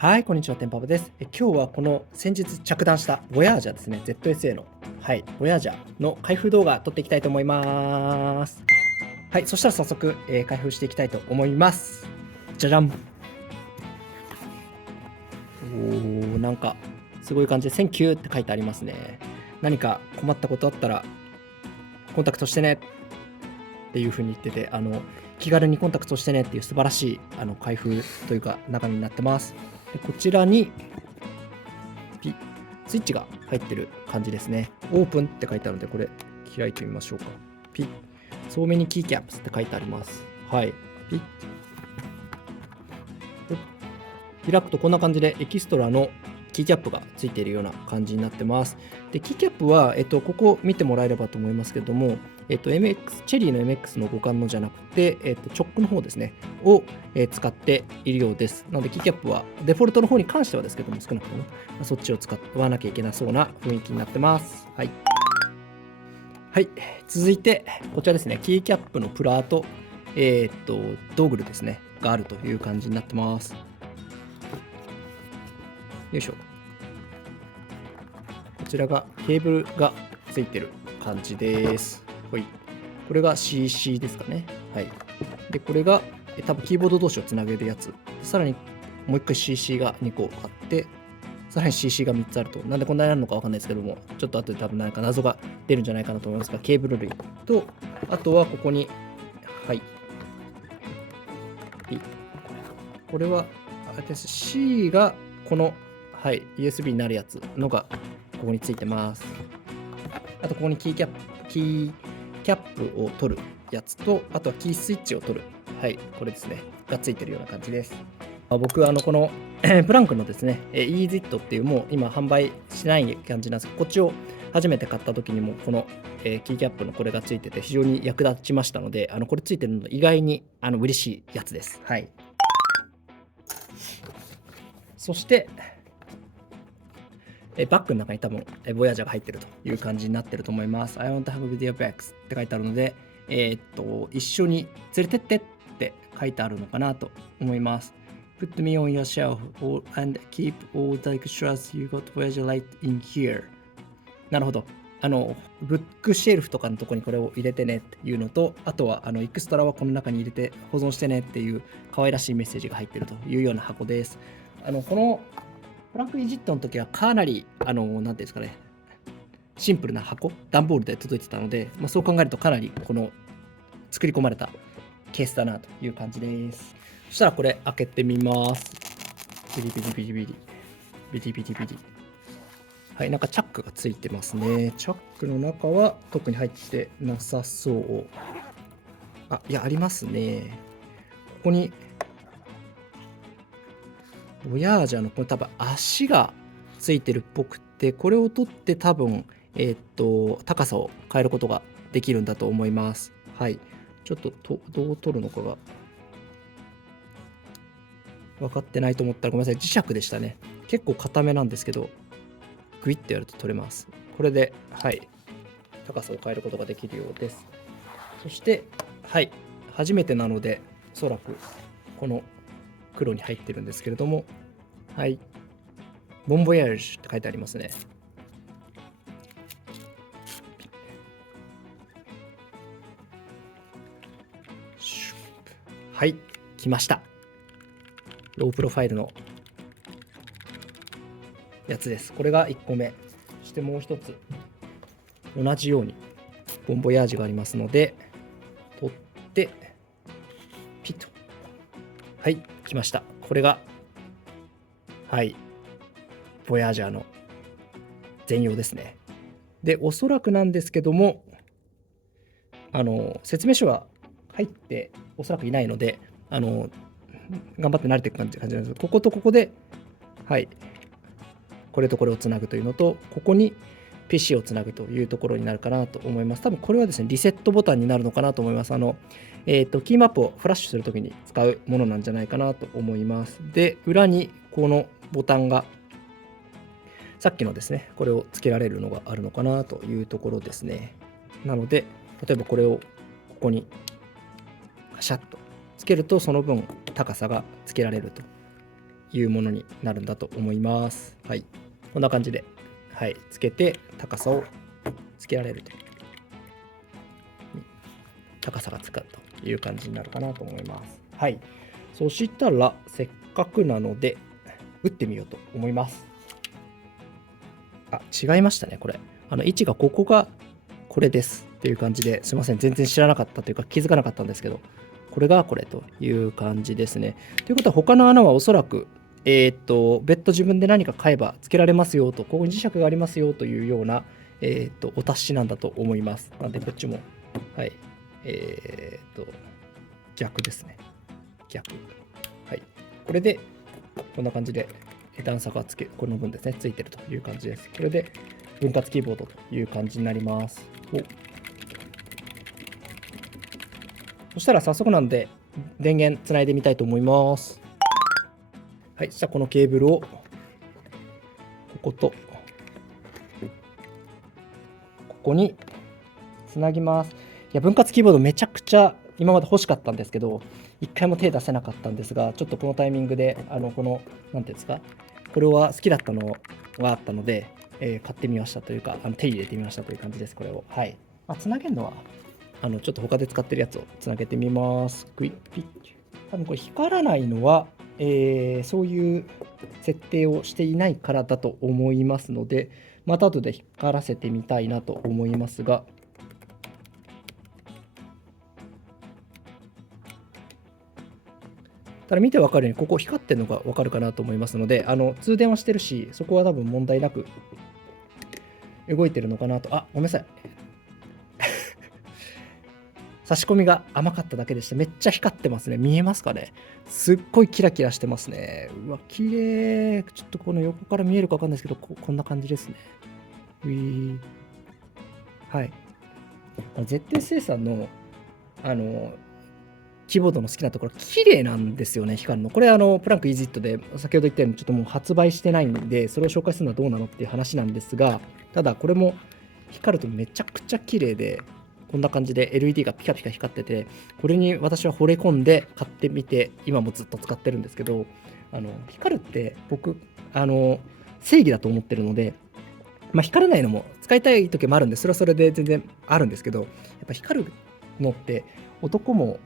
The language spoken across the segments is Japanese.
はい、こんにちは、テンパブです。今日はこの先日着弾したボヤージャですね、ZSA の、ボヤージャの開封動画撮っていきたいと思います。はい、そしたら早速、開封していきたいと思います。じゃじゃん。なんか、すごい感じで、センキューって書いてありますね。何か困ったことあったら、コンタクトしてねっていう風に言ってて、気軽にコンタクトしてねっていう素晴らしい開封というか中身になってます。でこちらにスイッチが入ってる感じですね。オープンって書いてあるので、これ開いてみましょうか。ピッ。そうめにキーキャップスって書いてあります。はい。ピッ。開くとこんな感じでエキストラのキーキャップがついているような感じになってます。で、キーキャップは、ここ見てもらえればと思いますけども、MX、チェリーの MX の互換のじゃなくて、チョックの方ですね、を、使っているようです。なので、キーキャップはデフォルトの方に関してはですけども、少なくとも、そっちを使わなきゃいけなそうな雰囲気になってます。はい。はい。続いて、こちらですね、キーキャップのプラーと、ドーグルですね、があるという感じになってます。よいしょ。こちらがケーブルがついてる感じです。はい。これが CC ですかね。はい。で、これが多分キーボード同士をつなげるやつ。さらにもう一回 CC が2個あって、さらに CC が3つあると。なんでこんなになるのかわかんないですけども、ちょっと後で多分なんか謎が出るんじゃないかなと思いますが、ケーブル類と、あとはここに、はい。これは、C がこの、はい、USB になるやつのがここについてます。あとここにキーキャップを取るやつと、あとはキースイッチを取る。はい、これですね。がついてるような感じです。僕、このプランクのですね、EZIT っていうもう今販売してない感じなんですけど、こっちを初めて買った時にもこの、キーキャップのこれがついてて非常に役立ちましたので、これついてるので意外に嬉しいやつです。はい。そして、バッグの中に多分、ボヤージャーが入ってるという感じになってると思います。I want to have video bags って書いてあるので、一緒に連れてってって書いてあるのかなと思います。Put me on your shelf and keep all the extras you got Voyager right in here. なるほど。ブックシェルフとかのとこにこれを入れてねっていうのと、あとは、エクストラはこの中に入れて保存してねっていう可愛らしいメッセージが入ってるというような箱です。このフランク・イジットの時はかなり、なんていうんですかね、シンプルな箱、段ボールで届いてたので、そう考えるとかなりこの作り込まれたケースだなという感じです。そしたらこれ開けてみます。ビリビリビリビリ。ビリビリビリ。はい、なんかチャックがついてますね。チャックの中は特に入ってなさそう。あ、いや、ありますね。ここに、ボヤージャーのこれ多分足がついてるっぽくて、これを取って多分、高さを変えることができるんだと思います。はい。ちょっとどう取るのかが分かってないと思ったらごめんなさい。磁石でしたね。結構硬めなんですけど、グイッとやると取れます。これで、はい。高さを変えることができるようです。そして、はい。初めてなので、おそらくこの黒に入ってるんですけれども、はい。ボンボヤージュって書いてありますね。はい、来ました。ロープロファイルのやつです。これが1個目。そしてもう一つ、同じようにボンボヤージュがありますので、取って、ピッと。はい、来ました。これが、はい、ボヤージャーの全容ですね。で、おそらくなんですけども、説明書が入っておそらくいないので、頑張って慣れていく感じなんですけど、こことここで、はい、これとこれをつなぐというのと、ここに PC をつなぐというところになるかなと思います。多分これはですね、リセットボタンになるのかなと思います。キーマップをフラッシュするときに使うものなんじゃないかなと思います。で、裏にこのボタンが、さっきのですね、これをつけられるのがあるのかなというところですね。なので、例えばこれをここにカシャッとつけると、その分高さがつけられるというものになるんだと思います。はい。こんな感じで、はい、つけて高さをつけられると。高さがつくという感じになるかなと思います。はい。そしたら、せっかくなので、打ってみようと思います。あ、違いましたね、これ。位置がここがこれですっていう感じで、すいません、全然知らなかったというか気づかなかったんですけど、これがこれという感じですね。ということは、他の穴はおそらく、別途自分で何か買えばつけられますよと、ここに磁石がありますよというような、お達しなんだと思います。なので、こっちも、はい、逆ですね。逆。はい。これで、こんな感じで段差がこの分ですね、ついてるという感じです。これで分割キーボードという感じになります。そしたら早速なんで、電源つないでみたいと思います。はい、じゃあこのケーブルを、ここと、ここにつなぎます。いや、分割キーボードめちゃくちゃ今まで欲しかったんですけど、一回も手出せなかったんですが、ちょっとこのタイミングで、この、なんていうんですか、これは好きだったのがあったので、買ってみましたというか、手に入れてみましたという感じです、これを。はい。つなげるのは、ちょっと他で使ってるやつをつなげてみます。クイッピッ。多分これ光らないのは、そういう設定をしていないからだと思いますので、また後で光らせてみたいなと思いますが、ただ見て分かるように、ここ光ってるのが分かるかなと思いますので、通電はしてるし、そこは多分問題なく動いてるのかなと。あ、ごめんなさい。差し込みが甘かっただけでした。めっちゃ光ってますね。見えますかね。すっごいキラキラしてますね。うわ、綺麗。ちょっとこの横から見えるか分かんないですけど、こんな感じですね。はい。ZSA さんの、キーボードの好きなところ、綺麗なんですよね、光るの。これ、プランク EasyIt で、先ほど言ったように、ちょっともう発売してないんで、それを紹介するのはどうなのっていう話なんですが、ただ、これも光るとめちゃくちゃ綺麗で、こんな感じで LED がピカピカ光ってて、これに私は惚れ込んで買ってみて、今もずっと使ってるんですけど、光るって僕、正義だと思ってるので、光らないのも使いたい時もあるんで、それはそれで全然あるんですけど、やっぱ光るのって男も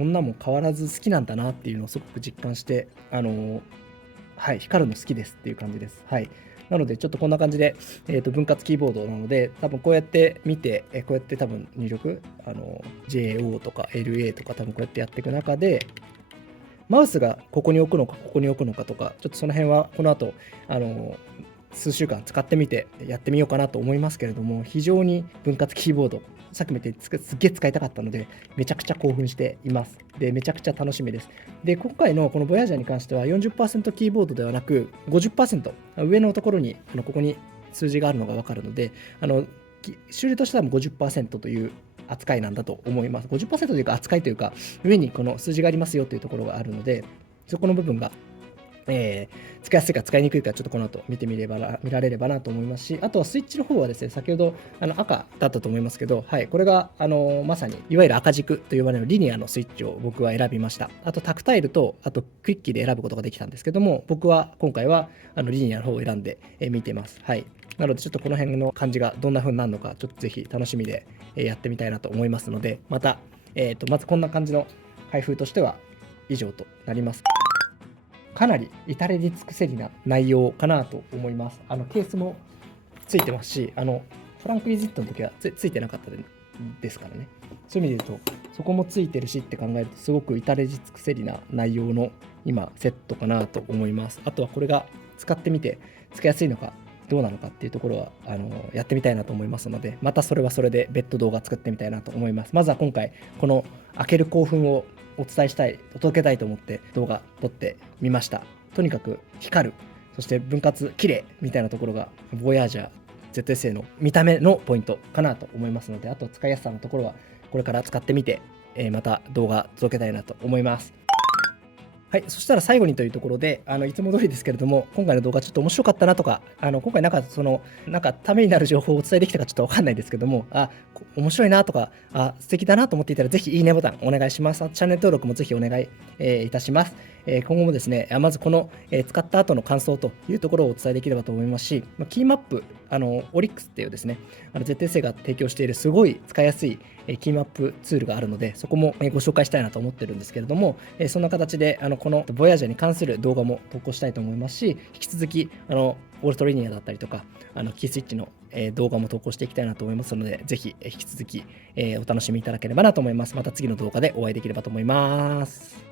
女も変わらず好きなんだなっていうのをすごく実感して、はい、光るの好きですっていう感じです。はい。なので、ちょっとこんな感じで、分割キーボードなので、多分こうやって見て、こうやって多分入力、JO とか LA とか多分こうやってやっていく中で、マウスがここに置くのか、ここに置くのかとか、ちょっとその辺はこの後、数週間使ってみてやってみようかなと思いますけれども、非常に分割キーボード、さっきも言ってすっげえ使いたかったので、めちゃくちゃ興奮しています。で、めちゃくちゃ楽しみです。で、今回のこの Voyager に関しては 40% キーボードではなく 50%、上のところにここに数字があるのが分かるので、種類としてはもう 50% という扱いなんだと思います。50% というか扱いというか、上にこの数字がありますよというところがあるので、そこの部分が使いやすいか使いにくいかちょっとこの後見られればなと思いますし、あとはスイッチの方はですね、先ほど赤だったと思いますけど、はい、これがまさにいわゆる赤軸と呼ばれるリニアのスイッチを僕は選びました。あとタクタイルとあとクイッキーで選ぶことができたんですけども、僕は今回はリニアの方を選んで見てます。はい。なのでちょっとこの辺の感じがどんな風になるのかちょっとぜひ楽しみでやってみたいなと思いますので、またまずこんな感じの開封としては以上となります。かなり至れり尽くせりな内容かなと思います。ケースもついてますし、フランク・イージットの時はついてなかったですからね。そういう意味で言うと、そこもついてるしって考えると、すごく至れり尽くせりな内容の今、セットかなと思います。あとはこれが使ってみて、使いやすいのかどうなのかっていうところはやってみたいなと思いますので、またそれはそれで別途動画作ってみたいなと思います。まずは今回、この開ける興奮をお伝えしたい、届けたいと思って動画撮ってみました。とにかく光る、そして分割綺麗みたいなところが Voyager ZSA の見た目のポイントかなと思いますので、あと使いやすさのところはこれから使ってみて、また動画届けたいなと思います。はい、そしたら最後にというところで、いつも通りですけれども、今回の動画ちょっと面白かったなとか、今回なんかためになる情報をお伝えできたかちょっとわかんないですけども、面白いなとか、素敵だなと思っていたら、ぜひいいねボタンお願いします。チャンネル登録もぜひお願い、いたします。今後もですね、まずこの、使った後の感想というところをお伝えできればと思いますし、キーマップ、オリックスっていうですね、ZSA が提供しているすごい使いやすいキーマップツールがあるので、そこもご紹介したいなと思ってるんですけれども、そんな形でこのボヤージャに関する動画も投稿したいと思いますし、引き続きウォルトリニアだったりとかキースイッチの動画も投稿していきたいなと思いますので、ぜひ引き続きお楽しみいただければなと思います。また次の動画でお会いできればと思います。